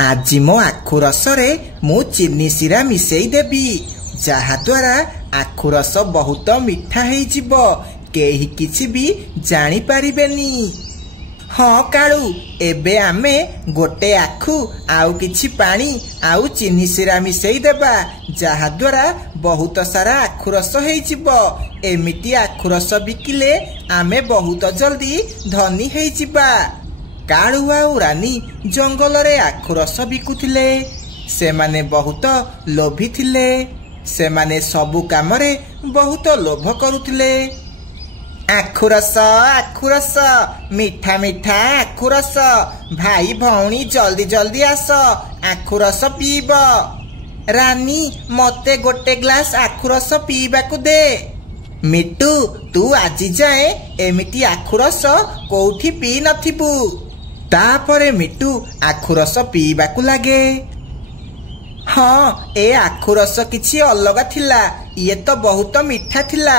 ଆଜି ମୋ ଆଖୁ ରସରେ ମୁଁ ଚିନି ଶିରା ମିଶେଇ ଦେବି, ଯାହାଦ୍ୱାରା ଆଖୁ ରସ ବହୁତ ମିଠା ହେଇଯିବ, କେହି କିଛି ବି ଜାଣିପାରିବେନି। ହଁ କାଳୁ, ଏବେ ଆମେ ଗୋଟେ ଆଖୁ ଆଉ କିଛି ପାଣି ଆଉ ଚିନି ଶିରା ମିଶେଇ ଦେବା, ଯାହାଦ୍ୱାରା ବହୁତ ସାରା ଆଖୁ ରସ ହେଇଯିବ। ଏମିତି ଆଖୁ ରସ ବିକିଲେ ଆମେ ବହୁତ ଜଲ୍ଦି ଧନୀ ହେଇଯିବା। କାଳୁ ଆଉ ରାନୀ ଜଙ୍ଗଲରେ ଆଖୁ ରସ ବିକୁଥିଲେ। ସେମାନେ ବହୁତ ଲୋଭୀ ଥିଲେ। ସେମାନେ ସବୁ କାମରେ ବହୁତ ଲୋଭ କରୁଥିଲେ। ଆଖୁ ରସ, ମିଠା ମିଠା ଆଖୁ ରସ, ଭାଇ ଭଉଣୀ ଜଲ୍ଦି ଜଲ୍ଦି ଆସ, ଆଖୁ ରସ ପିଇବ। ରାନୀ, ମତେ ଗୋଟେ ଗ୍ଲାସ ଆଖୁ ରସ ପିଇବାକୁ ଦେ। ମିଟୁ, ତୁ ଆଜି ଯାଏଁ ଏମିତି ଆଖୁ ରସ କୋଉଠି ପିଇ ନଥିବୁ। ତାପରେ ମିଟୁ ଆଖୁ ରସ ପିଇବାକୁ ଲାଗେ। ହଁ, ଏ ଆଖୁ ରସ କିଛି ଅଲଗା ଥିଲା। ଇଏ ତ ବହୁତ ମିଠା ଥିଲା।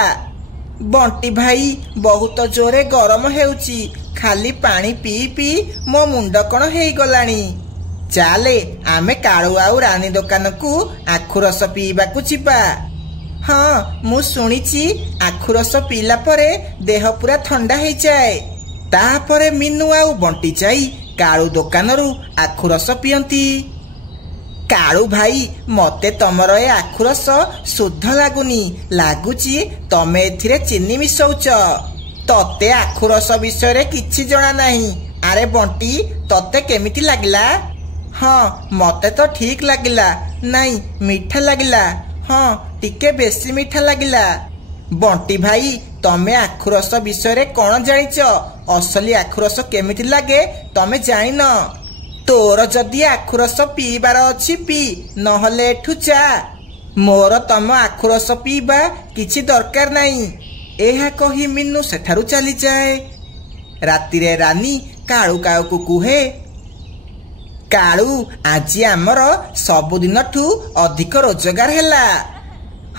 ବଣ୍ଟି ଭାଇ, ବହୁତ ଜୋରେ ଗରମ ହେଉଛି। ଖାଲି ପାଣି ପିଇ ପିଇ ମୋ ମୁଣ୍ଡ କଣ ହେଇଗଲାଣି। ଚାଲେ ଆମେ କାଳୁ ଆଉ ରାନୀ ଦୋକାନକୁ ଆଖୁ ରସ ପିଇବାକୁ ଯିବା। ହଁ, ମୁଁ ଶୁଣିଛି ଆଖୁ ରସ ପିଇଲା ପରେ ଦେହ ପୁରା ଥଣ୍ଡା ହେଇଯାଏ। ତାପରେ ମିନୁ ଆଉ ବଣ୍ଟି ଯାଇ କାଳୁ ଦୋକାନରୁ ଆଖୁ ରସ ପିଅନ୍ତି। କାଳୁ ଭାଇ, ମତେ ତମର ଏ ଆଖୁ ରସ ଶୁଦ୍ଧ ଲାଗୁନି। ଲାଗୁଛି ତମେ ଏଥିରେ ଚିନି ମିଶଉଛ। ତତେ ଆଖୁ ରସ ବିଷୟରେ କିଛି ଜଣା ନାହିଁ। ଆରେ ବଣ୍ଟି, ତତେ କେମିତି ଲାଗିଲା? ହଁ, ମତେ ତ ଠିକ ଲାଗିଲା। ନାଇଁ, ମିଠା ଲାଗିଲା। ହଁ, ଟିକେ ବେଶୀ ମିଠା ଲାଗିଲା। ବଣ୍ଟି ଭାଇ, ତମେ ଆଖୁ ରସ ବିଷୟରେ କଣ ଜାଣିଛ? ଅସଲି ଆଖୁ ରସ କେମିତି ଲାଗେ ତମେ ଜାଣିନ। ତୋର ଯଦି ଆଖୁ ରସ ପିଇବାର ଅଛି ପିଇ, ନହେଲେ ଏଠୁ ଯା। ମୋର ତମ ଆଖୁ ରସ ପିଇବା କିଛି ଦରକାର ନାହିଁ। ଏହା କହି ମିନୁ ସେଠାରୁ ଚାଲିଯାଏ। ରାତିରେ ରାନୀ କାଳୁ କାଳୁକୁ କୁହେ, କାଳୁ, ଆଜି ଆମର ସବୁଦିନଠୁ ଅଧିକ ରୋଜଗାର ହେଲା।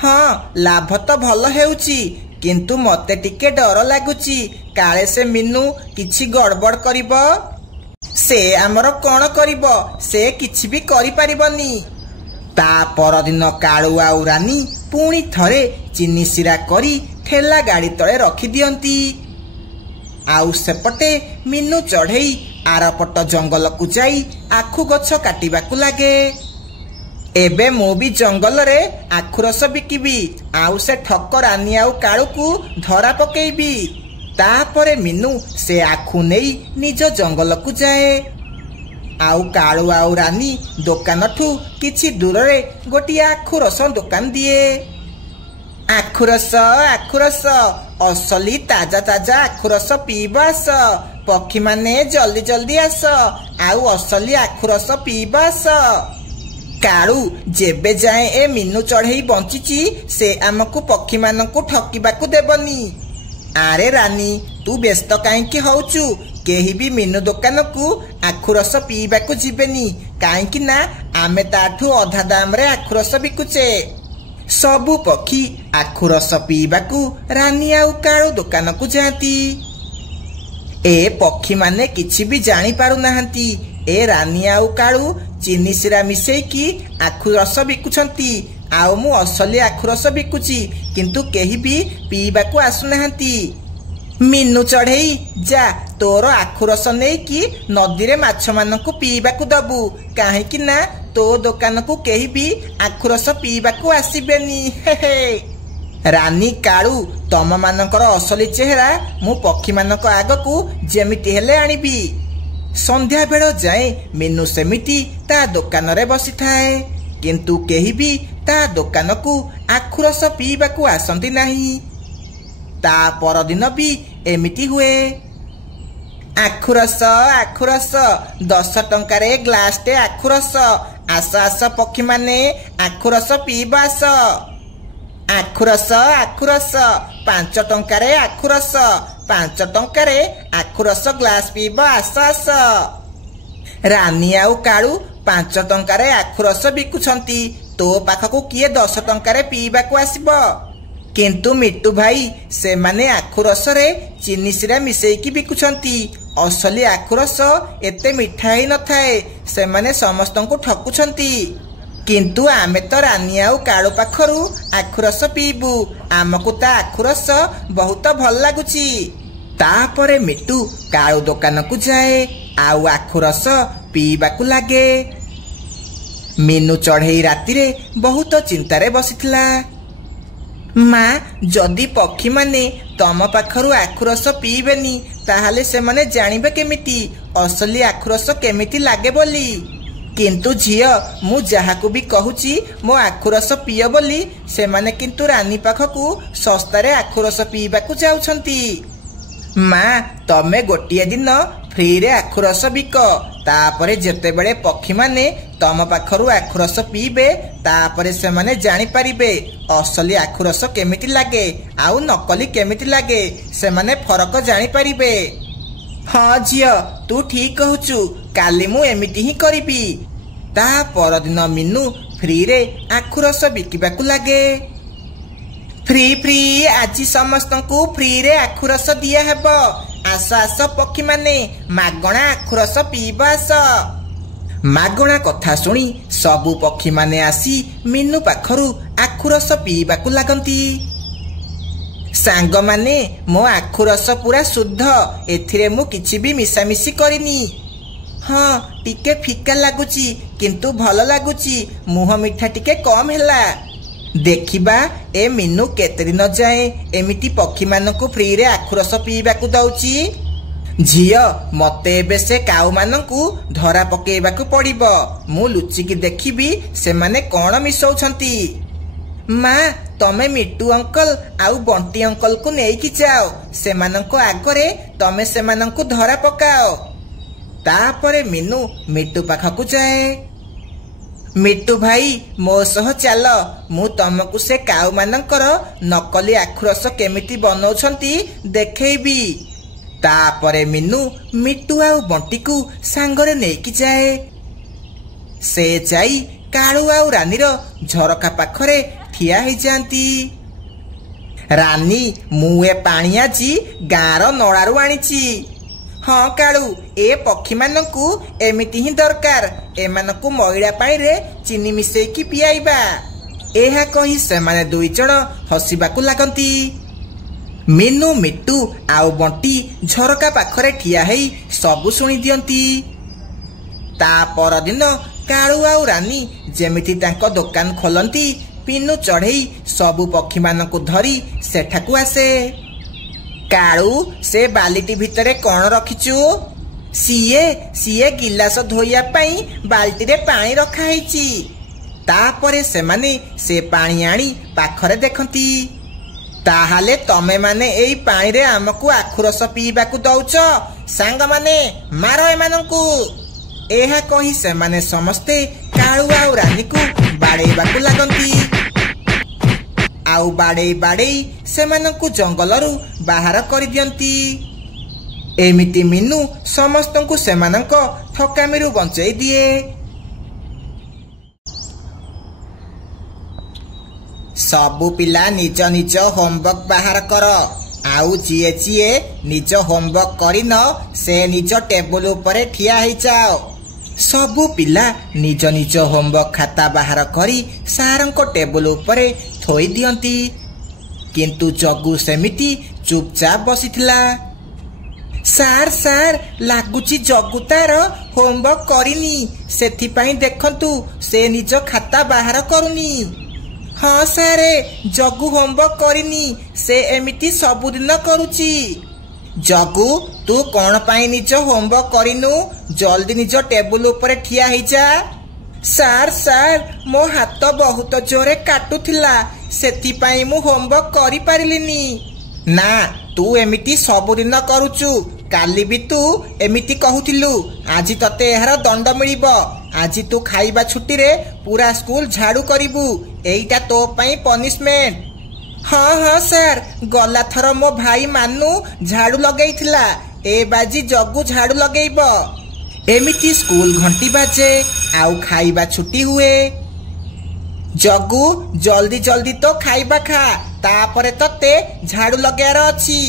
ହଁ, ଲାଭ ତ ଭଲ ହେଉଛି, କିନ୍ତୁ ମତେ ଟିକେ ଡର ଲାଗୁଛି। କାଳେ ସେ ମିନୁ କିଛି ଗଡ଼ବଡ଼ କରିବ। ସେ ଆମର କଣ କରିବ? ସେ କିଛି ବି କରିପାରିବନି। ତା ପରଦିନ କାଳୁ ଆଉ ରାନୀ ପୁଣି ଥରେ ଚିନି ଶିରା କରି ଠେଲା ଗାଡ଼ି ତଳେ ରଖିଦିଅନ୍ତି। ଆଉ ସେପଟେ ମିନୁ ଚଢ଼େଇ ଆରପଟ ଜଙ୍ଗଲକୁ ଯାଇ ଆଖୁ ଗଛ କାଟିବାକୁ ଲାଗେ। ଏବେ ମୁଁ ବି ଜଙ୍ଗଲରେ ଆଖୁ ରସ ବିକିବି, ଆଉ ସେ ଠକ ରାନୀ ଆଉ କାଳୁକୁ ଧରା ପକେଇବି। ତାପରେ ମିନୁ ସେ ଆଖୁ ନେଇ ନିଜ ଜଙ୍ଗଲକୁ ଯାଏ। ଆଉ କାଳୁ ଆଉ ରାନୀ ଦୋକାନଠୁ କିଛି ଦୂରରେ ଗୋଟିଏ ଆଖୁ ରସ ଦୋକାନ ଦିଏ। ଆଖୁ ରସ, ଅସଲି ତାଜା ତାଜା ଆଖୁ ରସ ପିଇବ ଆସ। ପକ୍ଷୀମାନେ ଜଲ୍ଦି ଜଲ୍ଦି ଆସ, ଆଉ ଅସଲି ଆଖୁ ରସ ପିଇବ ଆସ। କାଳୁ, ଯେବେ ଯାଏଁ ଏ ମିନୁ ଚଢ଼େଇ ବଞ୍ଚିଛି, ସେ ଆମକୁ ପକ୍ଷୀମାନଙ୍କୁ ଠକିବାକୁ ଦେବନି। ଆରେ ରାନୀ, ତୁ ବ୍ୟସ୍ତ କାହିଁକି ହଉଛୁ? କେହି ବି ମିନୁ ଦୋକାନକୁ ଆଖୁ ରସ ପିଇବାକୁ ଯିବେନି, କାହିଁକି ନା ଆମେ ତାଠୁ ଅଧା ଦାମରେ ଆଖୁ ରସ ବିକୁଛେ। ସବୁ ପକ୍ଷୀ ଆଖୁ ରସ ପିଇବାକୁ ରାନୀ ଆଉ କାଳୁ ଦୋକାନକୁ ଯାଆନ୍ତି। ଏ ପକ୍ଷୀମାନେ କିଛି ବି ଜାଣିପାରୁନାହାନ୍ତି। ଏ ରାନୀ ଆଉ କାଳୁ ଚିନି ଶିରା ମିଶେଇକି ଆଖୁ ରସ ବିକୁଛନ୍ତି, ଆଉ ମୁଁ ଅସଲି ଆଖୁ ରସ ବିକୁଛି, କିନ୍ତୁ କେହି ବି ପିଇବାକୁ ଆସୁନାହାନ୍ତି। ମିନୁ ଚଢ଼େଇ, ଯା, ତୋର ଆଖୁ ରସ ନେଇକି ନଦୀରେ ମାଛମାନଙ୍କୁ ପିଇବାକୁ ଦବୁ, କାହିଁକି ନା ତୋ ଦୋକାନକୁ କେହି ବି ଆଖୁ ରସ ପିଇବାକୁ ଆସିବେନି। ରାନୀ, କାଳୁ, ତମମାନଙ୍କର ଅସଲି ଚେହେରା ମୁଁ ପକ୍ଷୀମାନଙ୍କ ଆଗକୁ ଯେମିତି ହେଲେ ଆଣିବି। ସନ୍ଧ୍ୟା ବେଳ ଯାଏଁ ମିନୁ ସେମିତି ତା ଦୋକାନରେ ବସିଥାଏ, କିନ୍ତୁ କେହି ବି ତା ଦୋକାନକୁ ଆଖୁ ରସ ପିଇବାକୁ ଆସନ୍ତି ନାହିଁ। ତା ପରଦିନ ବି ଏମିତି ହୁଏ। ଆଖୁ ରସ, 10 ଟଙ୍କାରେ ଗ୍ଲାସଟେ ଆଖୁ ରସ। ଆସ ଆସ ପକ୍ଷୀମାନେ, ଆଖୁ ରସ ପିଇବ ଆସ। ଆଖୁ ରସ, 5 ଟଙ୍କାରେ ଆଖୁ ରସ। 5 ଟଙ୍କାରେ ଆଖୁ ରସ ଗ୍ଲାସ ପିଇବ ଆସ ଆସ। ରାନୀ ଆଉ କାଳୁ 5 ଟଙ୍କାରେ ଆଖୁ ରସ ବିକୁଛନ୍ତି, ତୋ ପାଖକୁ କିଏ 10 ଟଙ୍କାରେ ପିଇବାକୁ ଆସିବ? किंतु मिट्टू भाई से माने आखु रसरे चीनी सिरा मिसेकी बिकुछंती। असली आखु रस एते मिठा ही न थाए, से माने समस्तंकु ठकुछंती। किंतु आमे तो रानी आउ काळू पाखरु आखु रस पीबू, आमकु ता आखु रस बहुत भल लागुची। तापरे मिट्टू काळू दुकान को जाए आउ आखु रस पीबाकु लागे। मीनू चढ़ई राति रे बहुत चिंतारे बसिथिला। माँ जदि पक्षी माने तम पाखरु आखु रस पीबेनी ताहाले से माने जानिबे केमिति असली आखु रस केमिति लागे बोली। किंतु झियो मु जहाकु भी कहूची मो आखु रस पिय बोली, से माने किंतु रानी पाखकु सस्तारे आखु रस पीबाकु जाउछंती। माँ तमे गोटिए दिन फ्री रे आखु रस बिक, तापरे जेते बेले पक्षी माने तम पाखरु आखु रस पीबे तापरे से माने जानि परिबे असली आखु रस केमिति लागे आउ नकली केमिति लागे, से माने फरक जानि परिबे। हाँ झियो तू ठीक कहूचु, काली मु एमिति ही करिबी। ता परदिन मिनू फ्री रे आखु रस बिकिबाकु लागे। फ्री फ्री आज समस्तंकु फ्री रे आखु रस दिया हेबो, आस आस पक्षी माने मागणा आखु रस पीब आस। मागणा कथा सुनी सबु पक्षी माने आसी मिनू पाखरु आखु रस पीबाकु लागंती। सांग माने मो आखु रस पूरा शुद्ध, एथिरे मु किछि भी मिसामिसी करिनी। हाँ टिके फिका लागुची किंतु भल लागुची, मुह मिठा टिके कम हैला। देखिबा ए मिनू केते दिन जाए एमिति पक्षी मानकु फ्री रे आखु रस पीबाकु दउची। झियो मते एबे से काऊ मानकु धरा पकेबाकु पड़िबो, मु लुचिकी देखिबी से माने कोन मिसौछंती। माँ तमे मिट्टू अंकल आउ बंटी अंकल को नेइकी जाओ, सेमानंको आगरे तमे सेमानंको धरा पकाओ। तापरे मिनू मिट्टू पाखकु जाए। मिट्टू भाई मो सह चल, मु तमकु से काऊ मानंकर नकली आखु रस केमिति बनौछंती देखैबी। तापरे मिनू मिट्टू आउ बंटी को सांगरे नेइकी जाए। से जाई काळू आउ रानीर झरका पाखरे ठिया ही जाती। रानी मु ए पानी आजी गाँर नड़ारू आनीची। हाँ काळू ए पक्षी मानकु एमिति ही दरकार, एमानकु मइला पानी रे चीनी मिसेकी पियाइबा। एहा कही सेमाने दुई जण हसिबाकु लागंती। मिनू मिट्टू आउ बंटी झरका पाखरे ठिया हेई सबु सुनी दियंती। ता परदिन काळू आउ रानी जेमिति तांको दुकान खोलंती, पिनु चढ़ई सबु पक्षी मानकु धरी सेठाकु आसे। काळू से बालिटी भितरे कौन रखिचु? सीए गिलास धोइया पाई बाल्टी रे पानी रखा हैची। तापरे सेमाने से पानी आनी पाखरे देखंती। ताहाले तमे माने एई पानी रे आमकु आखु रस पीबाकु दउच? सांग माने मारो एमानंकु। एहा कही सेमाने समस्ते काळू आउ रानी को बाड़ेबाकु लागंती। आउ बाड़े बाड़े सेमानंकु जंगलरू बाहर कर दियंती। एमिति मिनू समस्तंकु सेमानंको ठकामीरू बंचई दिए। सबु पिला निज निज होमवर्क बाहर कर, आउ जिए जिए निज होमवर्क करिन से निज टेबुल उपरे ठिया ही जाओ। सबु पिला निज निज होमवर्क खाता बाहर करी सारंको टेबुल उपरे थोई दियंती। किंतु जग्गू सेमिति चुपचाप बसिथिला। सार सार लागुची जग्गू तार होमवर्क करिनी, सेथिपाई देखंतु से निज खाता बाहर करुनी। हाँ सारे जग्गू होमवर्क करिनी, से एमिति सबुदिन करुची। जग्गू तू कौन पाई निज होमवर्क करिनु? जल्दी निज टेबुल उपरे ठिया ही जा। सार सार मो हाथ बहुत जोरे काटुथिला, सेथिपाई मु होमवर्क करि पारिलिनी। ना तू एमिति सबुदिन करुचु, काली भी तू एमिति कहूथिलु। आज तते एहार दंड मिलिबो। आज तू खाइबा छुट्टी रे पूरा स्कूल झाड़ू करिबू, एइटा तो पई पनिशमेंट। हाँ हाँ सर, गला थर मो भाई मानू झाड़ू लगेइथिला, ए बाजी जग्गू झाड़ू लगेइबो। एमिति स्कूल घंटी बाजे आउ खाइबा छुट्टी हुए। जग्गू जल्दी जल्दी तो खाइबा खा, तापरे तते झाड़ू लगार अछि।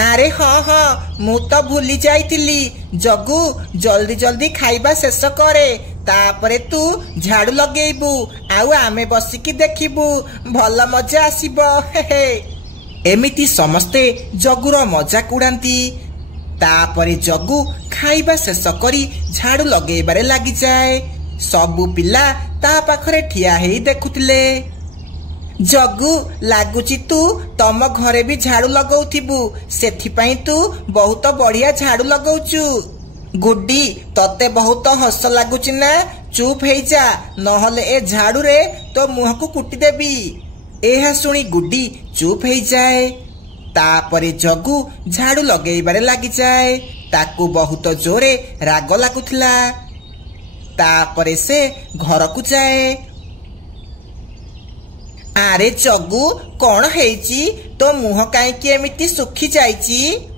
अरे हाँ हाँ मु तो भूली जाइतिली। जगू जल्दी जल्दी खाइबा शेष करे तापरे तू झाड़ू लगेबू आउ आमे बसिकी देखिबू भल मजा आसीबो। हे एमिति समस्ते जगुर मजाक उड़ांती। तापरे जगू खाइबा शेष करी झाड़ू लगेबारे लागि जाए। सबु पिला ता पाखरे ठिया हेई देखुतिले। जगू लागुची तू तम घरे भी झाड़ू लगाउथिबू सेथिपाई तू बहुत बढ़िया झाड़ू लगाउचु। गुड्डी तते बहुत हस लागुची ना चुप हेई जा नहले ए झाड़ू रे तो मुह को कुटी देबी। एहा सुनी गुड्डी चुप हेई जाए। तापरे जगू झाड़ू लगेबारे लागि जाए। ताकू बहुत जोरे राग लागुथिला। तापरे से घर को जाए। आरे जगू कौन हेची तो मुह काईकी एमिति सुखी जाइची।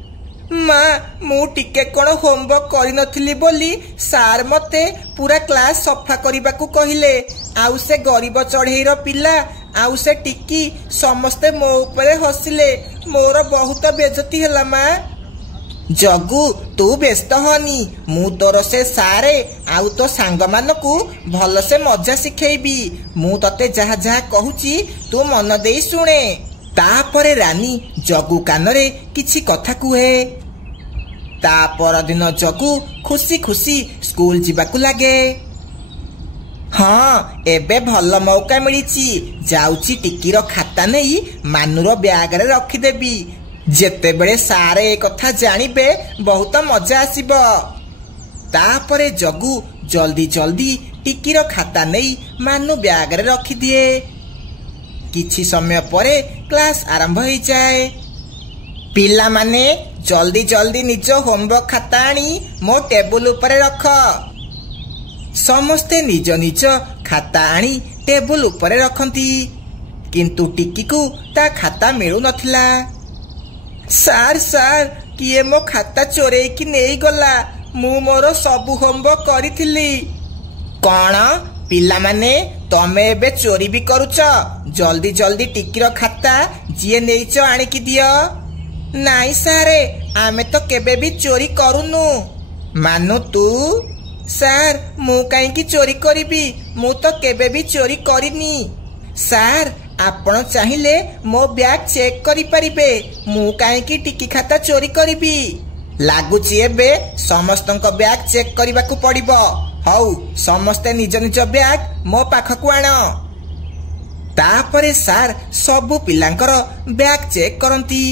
माँ मु टिके कौन होमवर्क करि नथिली बोली सार मते पूरा क्लास सफा करबाकू कहिले। आउ से गरीब चढ़ेईर पिला आउ से टिकी समस्ते मो उपरे हसिले। मोर बहुत बेजती हला माँ। जगू तू व्यस्त हनी मु तोर से सारे आउ तो सांग मानकू भल से मजा शिखेबी। मु तते जहा जहा कहूची तू मन देई सुने। तापरे रानी जगू कानरे किछि कथा कुहे। ता पर दिन जगू खुशी खुशी स्कूल जिबाकू लागे। हाँ एबे भल मौका मिलिची जाउची टिकीर खाता नहीं मानुर ब्याग रे रखिदेबी। जेते बेले सारे ए कथा जानिबे बहुत मजा आसीबो। तापरे जगू जल्दी जल्दी टिकीर खाता नहीं मानु ब्याग रे रखि दिए। किछि समय परे क्लास आरंभ हो जाए। पिला माने जल्दी जल्दी निज होमवर्क खाता आनी मो टेबुल उपरे रख। समस्ते निज निज खाता आनी टेबुल उपरे रखंती। किंतु टिकी को ता खाता मिलु नथिला। सार सार किए मो खाता चोरे की नहीं गला मु मोर सबु होमवर्क करिथिली। कौन पिला माने तमे एबे चोरी भी करूच। जल्दी जल्दी टिकीर खाता जिए नेइच आनिकी दियो। नाई सारे आमे तो केबे भी चोरी करूनु। मानु तू सार मु काईकी चोरी करिबी मु तो केबे भी चोरी करिनी। सार आपण चाहिले मो बैग चेक करि परिबे मु काईकी टिकी खाता चोरी करिबी। लागुची एबे समस्तंक बैग चेक करिबाकू पड़िबो। हौ समस्ते निज निज बैग मो पाखकू आण। तापरे सार सबु पिलांकर बैग चेक करंती।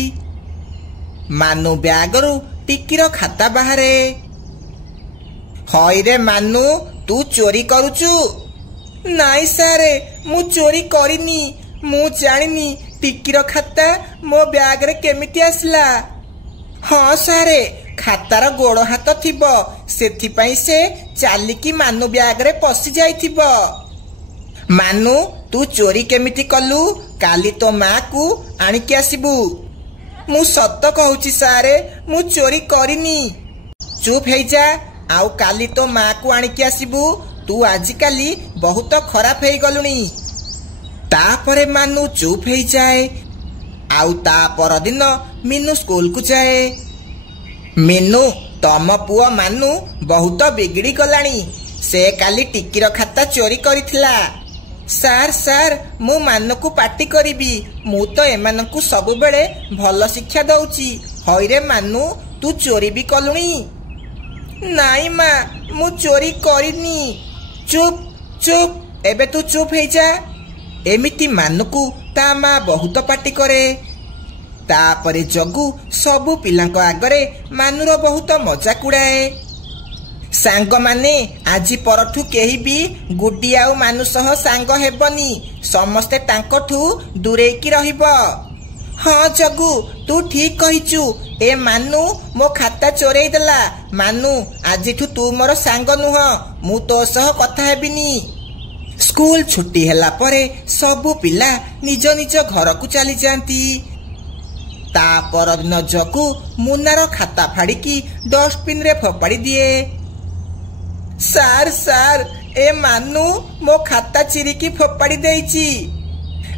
मानु बैग रु टिकीर खाता बाहरे। हई रे मानु तू चोरी करूचु। नाई सारे मु चोरी करिनी मु जानिनी टिकीर खाता मो बैग रे केमिति आसला। हाँ सारे खातार गोड़ हाथ थिबो सेथिपाई से चालिकी मानु बैग रे पसी जाइथिबो। मानु तू चोरी केमिति कलु काली तो माँ को आनिकी आसिबू। मु सत कहूची सारे मु चोरी करिनी। चुप हेई जा आउ काली तो माँ को आनिकी आसिबू। तू आजिकाली बहुत खराब हेई गलुनी। तापरे मानु चुप हेई जाए। आउ ता पर दिन मीनू स्कूल को जाए। मीनू तम पुआ मानु बहुत बिगड़ी गलानी से काली टिकीर खाता चोरी करिथिला। सार सार मु मानु को पार्टी करिबी मु तो एमानकू सब बेले भल शिक्षा दउची। हई रे मानु तू चोरी भी कलुनी। नाई माँ मु चोरी करिनी। चुप चुप एबे तू चुप हेई जा। एमिति मानुकू ता माँ बहुत पार्टी करे। तापरे जगू सबु पिलांक आगरे मानुर बहुत मजाक उड़ाए। सांग माने आजी परठू केही भी गुड्डी आउ मानु सह सांग हेबनी समस्ते तांकठू दूरेकी रहिबो। हाँ जगू तू ठीक कहिचु। ए मानु मो खाता चोरेई देला। मानु आजिठू तू मोर सांग नुह मु तो सह कथा हेबिनी। स्कूल छुट्टी हेला परे सबु पिला निज निज घर को चली जाती। ता पर दिन जगू मुनार खाता फाड़िकी डस्टबिन रे फोपाड़ी दिए। सार सार ए मानु मो खाता चिरिकी फोपाड़ी देइची।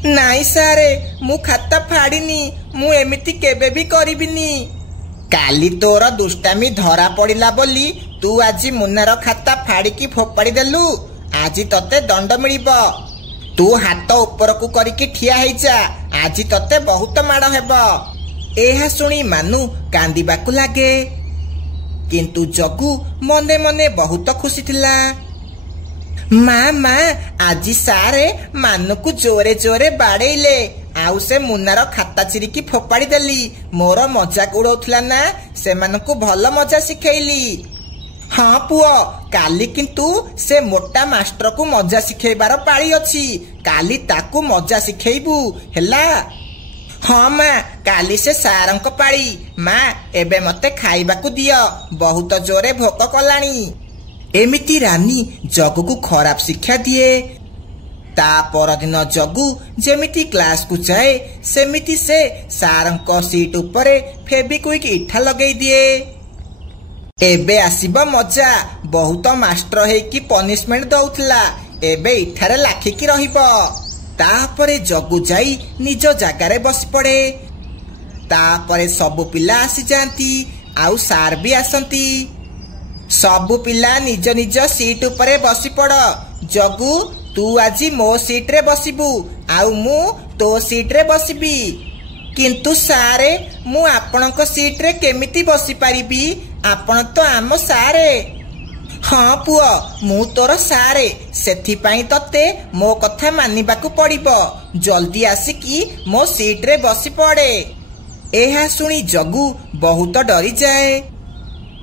ନାଇଁ ସାରେ, ମୁଁ ଖାତା ଫାଡ଼ିନି। ମୁଁ ଏମିତି କେବେ ବି କରିବିନି। କାଲି ତୋର ଦୁଷ୍ଟାମି ଧରା ପଡ଼ିଲା ବୋଲି ତୁ ଆଜି ମୁନାର ଖାତା ଫାଡ଼ିକି ଫୋପାଡ଼ି ଦେଲୁ। ଆଜି ତତେ ଦଣ୍ଡ ମିଳିବ। ତୁ ହାତ ଉପରକୁ କରିକି ଠିଆ ହେଇଯା। ଆଜି ତତେ ବହୁତ ମାଡ଼ ହେବ। ଏହା ଶୁଣି ମାନୁ କାନ୍ଦିବାକୁ ଲାଗେ। କିନ୍ତୁ ଜଗୁ ମନେ ମନେ ବହୁତ ଖୁସି ଥିଲା। ମା ଆଜି ସାରେ ମାନୁକୁ ଜୋରେ ଜୋରେ ବାଡେଇଲେ, ଆଉ ସେ ମୁନାର ଖାତା ଚିରିକି ଫୋପାଡ଼ି ଦେଲି। ମୋର ମଜାକ ଉଡଉଥିଲା ନା, ସେମାନଙ୍କୁ ଭଲ ମଜା ଶିଖେଇଲି। ହଁ ପୁଅ, କାଲି କିନ୍ତୁ ସେ ମୋଟା ମାଷ୍ଟରକୁ ମଜା ଶିଖେଇବାର ପାଳି ଅଛି। କାଲି ତାକୁ ମଜା ଶିଖେଇବୁ, ହେଲା? ହଁ ମା, କାଲି ସେ ସାରଙ୍କ ପାଳି। ମା, ଏବେ ମତେ ଖାଇବାକୁ ଦିଅ, ବହୁତ ଜୋରେ ଭୋକ କଲାଣି। ଏମିତି ରାନୀ ଜଗୁକୁ ଖରାପ ଶିକ୍ଷା ଦିଏ। ତା ପରଦିନ ଜଗୁ ଯେମିତି କ୍ଲାସକୁ ଯାଏ, ସେମିତି ସେ ସାରଙ୍କ ସିଟ୍ ଉପରେ ଫେବିକ୍ୱିକ୍ ଇଠା ଲଗେଇ ଦିଏ। ଏବେ ଆସିବ ମଜା। ବହୁତ ମାଷ୍ଟର ହେଇକି ପନିଶମେଣ୍ଟ ଦଉଥିଲା, ଏବେ ଇଠାରେ ଲାଖିକି ରହିବ। ତାପରେ ଜଗୁ ଯାଇ ନିଜ ଜାଗାରେ ବସି ପଡେ। ତାପରେ ସବୁ ପିଲା ଆସିଯାଆନ୍ତି, ଆଉ ସାର୍ ବି ଆସନ୍ତି। ସବୁ ପିଲା ନିଜ ନିଜ ସିଟ୍ ଉପରେ ବସି ପଡ। ଜଗୁ, ତୁ ଆଜି ମୋ ସିଟ୍ରେ ବସିବୁ, ଆଉ ମୁଁ ତୋ ସିଟ୍ରେ ବସିବି। କିନ୍ତୁ ସାରେ, ମୁଁ ଆପଣଙ୍କ ସିଟ୍ରେ କେମିତି ବସିପାରିବି? ଆପଣ ତ ଆମ ସାରେ। ହଁ ପୁଅ, ମୁଁ ତୋର ସାରେ, ସେଥିପାଇଁ ତତେ ମୋ କଥା ମାନିବାକୁ ପଡିବ। ଜଲ୍ଦି ଆସିକି ମୋ ସିଟ୍ରେ ବସି ପଡେ। ଏହା ଶୁଣି ଜଗୁ ବହୁତ ଡରିଯାଏ।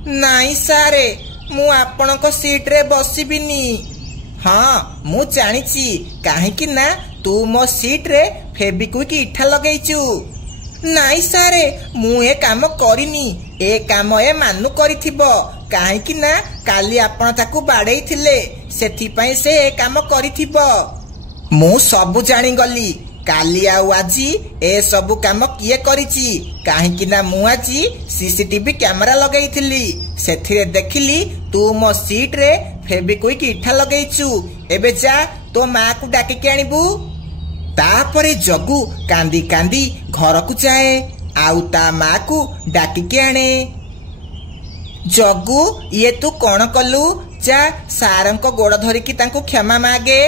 ନାଇଁ ସାରେ, ମୁଁ ଆପଣଙ୍କ ସିଟ୍ରେ ବସିବିନି। ହଁ, ମୁଁ ଜାଣିଛି, କାହିଁକି ନା ତୁ ମୋ ସିଟ୍ରେ ଫେବିକ୍ୱିକ୍ ଇଠା ଲଗେଇଛୁ। ନାଇଁ ସାରେ, ମୁଁ ଏ କାମ କରିନି। ଏ କାମ ଏ ମାନୁ କରିଥିବ, କାହିଁକି ନା କାଲି ଆପଣ ତାକୁ ବାଡେଇଥିଲେ, ସେଥିପାଇଁ ସେ ଏ କାମ କରିଥିବ। ମୁଁ ସବୁ ଜାଣିଗଲି। କାଲି ଆଉ ଆଜି ଏ ସବୁ କାମ କିଏ କରିଛି? କାହିଁକି ନା ମୁଁ ଆଜି ସିସିଟିଭି କ୍ୟାମେରା ଲଗେଇଥିଲି, ସେଥିରେ ଦେଖିଲି ତୁ ମୋ ସିଟ୍ରେ ଫେବିକ୍ୱିକ୍ ଇଠା ଲଗେଇଛୁ। ଏବେ ଯା, ତୋ ମାକୁ ଡାକିକି ଆଣିବୁ। ତାପରେ ଜଗୁ କାନ୍ଦି କାନ୍ଦି ଘରକୁ ଯାଏ, ଆଉ ତା ମାକୁ ଡାକିକି ଆଣେ। ଜଗୁ, ଇଏ ତୁ କଣ କଲୁ? ଯା, ସାରଙ୍କ ଗୋଡ ଧରିକି ତାଙ୍କୁ କ୍ଷମା ମାଗେ।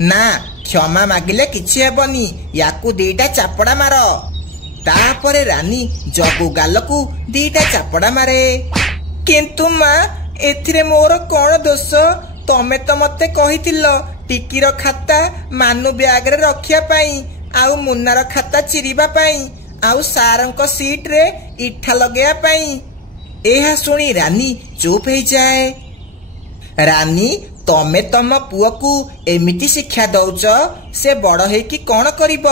ନା, କ୍ଷମା ମାଗିଲେ କିଛି ହେବନି, ୟାକୁ ଦିଟା ଚାପଡା ମାର। ତାପରେ ରାନୀ ଜଗୁ ଗାଲକୁ ଦିଟା ଚାପଡା ମାରେ। କିନ୍ତୁ ମା, ଏଥିରେ ମୋର କଣ ଦୋଷ? ତମେ ତ ମତେ କହିଥିଲ ଟିକିର ଖାତା ମାନୁ ବ୍ୟାଗରେ ରଖିବା ପାଇଁ, ଆଉ ମୁନାର ଖାତା ଚିରିବା ପାଇଁ, ଆଉ ସାରଙ୍କ ସିଟ୍ରେ ଇଠା ଲଗେଇବା ପାଇଁ। ଏହା ଶୁଣି ରାନୀ ଚୁପ୍ ହେଇଯାଏ। ରାନୀ, ତମେ ତମ ପୁଅକୁ ଏମିତି ଶିକ୍ଷା ଦଉଛ, ସେ ବଡ ହେଇକି କଣ କରିବ?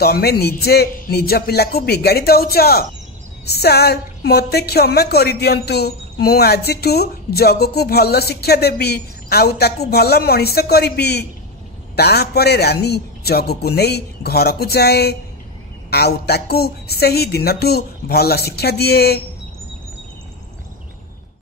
ତମେ ନିଜେ ନିଜ ପିଲାକୁ ବିଗାଡି ଦଉଛ। ସାର୍, ମତେ କ୍ଷମା କରିଦିଅନ୍ତୁ। ମୁଁ ଆଜିଠୁ ଜଗୁକୁ ଭଲ ଶିକ୍ଷା ଦେବି, ଆଉ ତାକୁ ଭଲ ମଣିଷ କରିବି। ତାପରେ ରାନୀ ଜଗୁକୁ ନେଇ ଘରକୁ ଯାଏ, ଆଉ ତାକୁ ସେହି ଦିନଠୁ ଭଲ ଶିକ୍ଷା ଦିଏ।